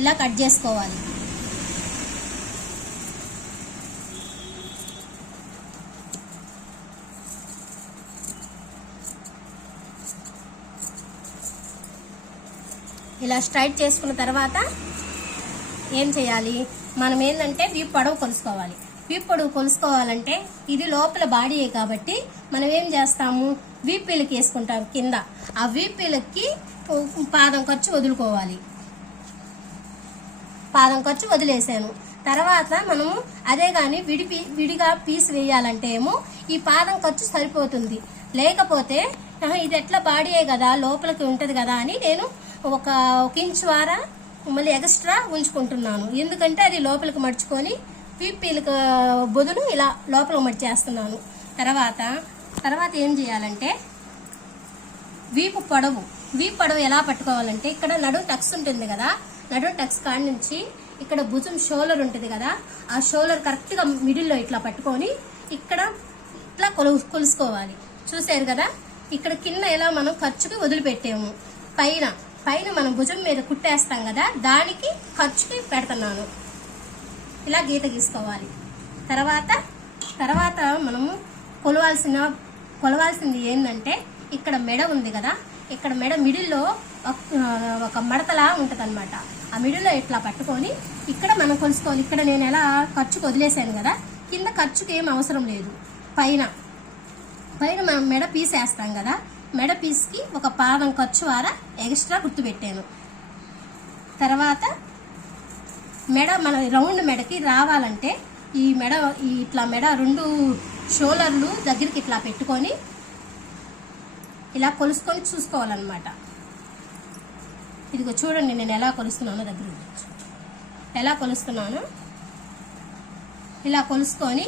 ఇలా కట్ చేసుకోవాలి. ఇలా స్ట్రైట్ చేసుకున్న తర్వాత ఏం చేయాలి? మనం ఏంటంటే వీపు పొడవు కొలుసుకోవాలి. వీపు పొడవు కొలుసుకోవాలంటే ఇది లోపల బాడీయే కాబట్టి మనం ఏం చేస్తాము? వీపీలకి వేసుకుంటాం కింద. ఆ వీపీలకి పాదం ఖర్చు వదులుకోవాలి. పాదం ఖర్చు వదిలేసాను తర్వాత మనము అదే కానీ విడిపి విడిగా పీస్ వేయాలంటే ఏమో ఈ పాదం ఖర్చు సరిపోతుంది. లేకపోతే ఇది ఎట్లా బాడీయే కదా లోపలికి ఉంటుంది కదా అని నేను ఒక ఒక ఇంచ్ వార మళ్ళీ ఎక్స్ట్రా ఉంచుకుంటున్నాను. ఎందుకంటే అది లోపలికి మడుచుకొని పీపీలకు బదులు ఇలా లోపలికి మడిచేస్తున్నాను. తర్వాత తర్వాత ఏం చేయాలంటే వీపు పొడవు. వీపు పొడవు ఎలా పట్టుకోవాలంటే ఇక్కడ నడుము టక్స్ ఉంటుంది కదా నడుం టక్స్ నుంచి ఇక్కడ భుజం షోలర్ ఉంటుంది కదా ఆ షోలర్ కరెక్ట్గా మిడిల్లో ఇట్లా పట్టుకొని ఇక్కడ ఇట్లా కొలు కొలుసుకోవాలి. చూసారు కదా? ఇక్కడ కింద ఎలా మనం ఖర్చుకి వదిలిపెట్టాము. పైన పైన మనం భుజం మీద కుట్టేస్తాం కదా దానికి ఖర్చుకి పెడుతున్నాను. ఇలా గీత గీసుకోవాలి. తర్వాత తర్వాత మనము కొలవాల్సిన కొలవాల్సింది ఏంటంటే ఇక్కడ మెడ ఉంది కదా ఇక్కడ మెడ మిడిల్లో ఒక- ఒక మడతలా ఉంటుంది ఆ మిడిల్లో ఇట్లా పట్టుకొని ఇక్కడ మనం కొలుసుకోవాలి ఇక్కడ నేను ఎలా ఖర్చుకు వదిలేసాను కదా కింద ఖర్చుకి ఏం అవసరం లేదు. పైన పైన మనం మెడ పీస్ వేస్తాం కదా మెడ పీస్కి ఒక పాదం ఖర్చు వార ఎక్స్ట్రా గుర్తుపెట్టాను. తర్వాత మెడ మన రౌండ్ మెడకి రావాలంటే ఈ మెడ ఈ ఇట్లా మెడ రెండు షోలర్లు దగ్గరికి ఇట్లా పెట్టుకొని ఇలా కొలుసుకొని చూసుకోవాలన్నమాట. ఇదిగో చూడండి నేను ఎలా కొలుస్తున్నానో దగ్గర ఎలా కొలుస్తున్నాను ఇలా కొలుసుకొని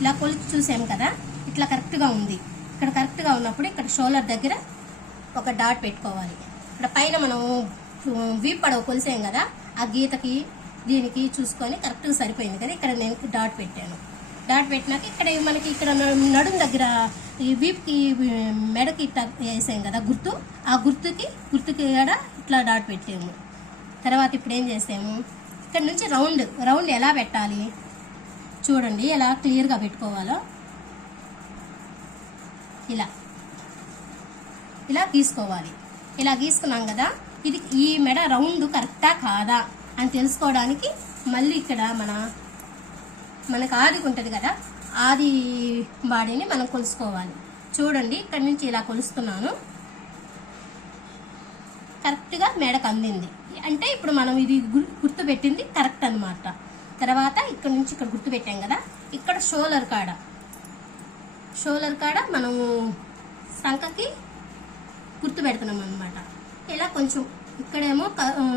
ఇలా కొలిచి చూసాము కదా ఇట్లా కరెక్ట్గా ఉంది. ఇక్కడ కరెక్ట్గా ఉన్నప్పుడు ఇక్కడ షోల్డర్ దగ్గర ఒక డాట్ పెట్టుకోవాలి. ఇక్కడ పైన మనం వీప్ పడవ కొలిసాం కదా ఆ గీతకి దీనికి చూసుకొని కరెక్ట్గా సరిపోయింది కదా ఇక్కడ నేను డాట్ పెట్టాను. డాట్ పెట్టినాక ఇక్కడ మనకి ఇక్కడ నడుం దగ్గర ఈ వీప్కి మెడకి ఇట్లా వేసాం కదా గుర్తు. ఆ గుర్తుకి గుర్తుకి కూడా ఇట్లా డాట్ పెట్టాము. తర్వాత ఇప్పుడు ఏం చేసాము? ఇక్కడ నుంచి రౌండ్ రౌండ్ ఎలా పెట్టాలి? చూడండి ఎలా క్లియర్గా పెట్టుకోవాలో. ఇలా. ఇలా గీసుకోవాలి. ఇలా గీసుకున్నాం కదా ఇది ఈ మెడ రౌండ్ కరెక్టా కాదా అని తెలుసుకోవడానికి మళ్ళీ ఇక్కడ మన మనకు ఆదికి ఉంటుంది కదా ఆది బాడీని మనం కొలుసుకోవాలి. చూడండి ఇక్కడ నుంచి ఇలా కొలుస్తున్నాను. కరెక్ట్గా మేడకు అందింది. అంటే ఇప్పుడు మనం ఇది గు- కరెక్ట్ అన్నమాట. తర్వాత ఇక్కడ నుంచి ఇక్కడ గుర్తుపెట్టాం కదా ఇక్కడ షోలర్ కాడ. షోలర్ కాడ మనము సంఖకి గుర్తు పెడుతున్నాం అనమాట ఇలా కొంచెం ఇక్కడేమో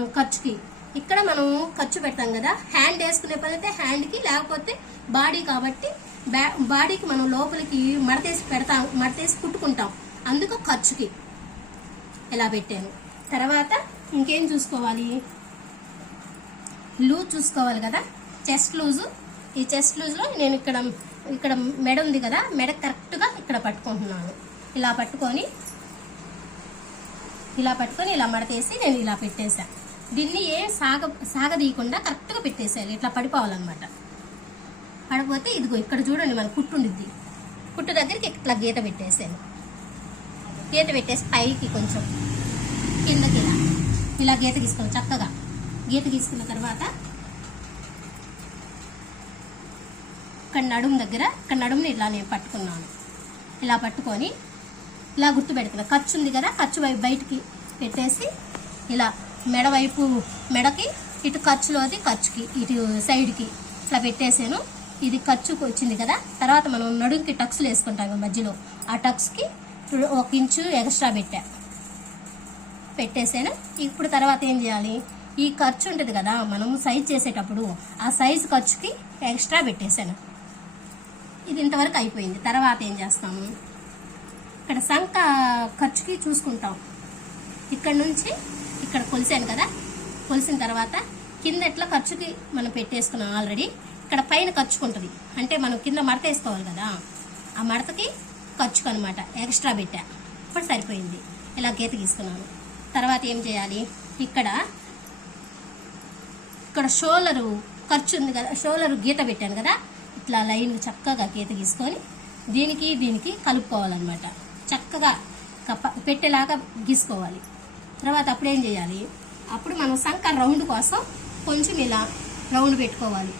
ఖర్చుకి. ఇక్కడ మనం ఖర్చు పెడతాం కదా. హ్యాండ్ వేసుకునే పని అయితే హ్యాండ్కి లేకపోతే బాడీ కాబట్టి బ్యా బాడీకి మనం లోపలికి మడతేసి పెడతాం మడతేసి కుట్టుకుంటాం. అందుకు ఖర్చుకి ఇలా పెట్టాను. తర్వాత ఇంకేం చూసుకోవాలి? లూజ్ చూసుకోవాలి కదా. చెస్ట్ లూజు ఈ చెస్ట్ లూజ్లో నేను ఇక్కడ ఇక్కడ మెడ ఉంది కదా. మెడ కరెక్ట్గా ఇక్కడ పట్టుకుంటున్నాను. ఇలా పట్టుకొని ఇలా పట్టుకొని ఇలా మడతేసి నేను ఇలా పెట్టేశాను దీన్ని ఏం సాగ సాగదీయకుండా కరెక్ట్గా పెట్టేసేయాలి. ఇట్లా పడిపోవాలన్నమాట. పడిపోతే ఇదిగో ఇక్కడ చూడండి మన కుట్టు ఉండిద్ది. కుట్టు దగ్గరికి ఇట్లా గీత పెట్టేసాను గీత పెట్టేసి పైకి కొంచెం కిందకి ఇలా ఇలా గీత గీసుకోవాలి చక్కగా గీత గీసుకున్న తర్వాత ఇక్కడ నడుము దగ్గర ఇక్కడ నడుముని ఇలా నేను పట్టుకున్నాను. ఇలా పట్టుకొని ఇలా గుర్తు పెడుతున్నా ఖర్చు ఉంది కదా ఖర్చు బయటికి పెట్టేసి ఇలా మెడ వైపు మెడకి ఇటు ఖర్చులో అది ఖర్చుకి ఇటు సైడ్కి. ఇట్లా పెట్టేసాను. ఇది ఖర్చుకు వచ్చింది కదా. తర్వాత మనం నడుంకి టక్స్లు వేసుకుంటాం మధ్యలో. ఆ టక్స్కి ఒక ఇంచు ఎక్స్ట్రా పెట్టా. పెట్టేసాను. ఇప్పుడు తర్వాత ఏం చేయాలి? ఈ ఖర్చు ఉంటుంది కదా మనం సైజ్ చేసేటప్పుడు ఆ సైజ్ ఖర్చుకి ఎక్స్ట్రా పెట్టేశాను ఇది ఇంతవరకు అయిపోయింది. తర్వాత ఏం చేస్తాము? ఇక్కడ సంఖ ఖర్చుకి చూసుకుంటాం. ఇక్కడ నుంచి ఇక్కడ కొలిసాను కదా. కొలిసిన తర్వాత కింద ఎట్లా ఖర్చుకి మనం పెట్టేసుకున్నాం ఆల్రెడీ ఇక్కడ పైన ఖర్చుకుంటుంది అంటే మనం కింద మడత వేసుకోవాలి కదా. ఆ మడతకి ఖర్చుకు అనమాట ఎక్స్ట్రా పెట్టా. ఇప్పుడు సరిపోయింది. ఇలా గీత గీసుకున్నాను తర్వాత ఏం చేయాలి? ఇక్కడ ఇక్కడ షోలరు ఖర్చు ఉంది కదా. షోలరు గీత పెట్టాను కదా. ఇట్లా లైన్ చక్కగా గీత గీసుకొని దీనికి దీనికి కలుపుకోవాలన్నమాట. చక్కగా కప్ప పెట్టేలాగా గీసుకోవాలి. తర్వాత అప్పుడు ఏం చేయాలి? అప్పుడు మనం సంక రౌండ్ కోసం కొంచెం ఇలా రౌండ్ పెట్టుకోవాలి.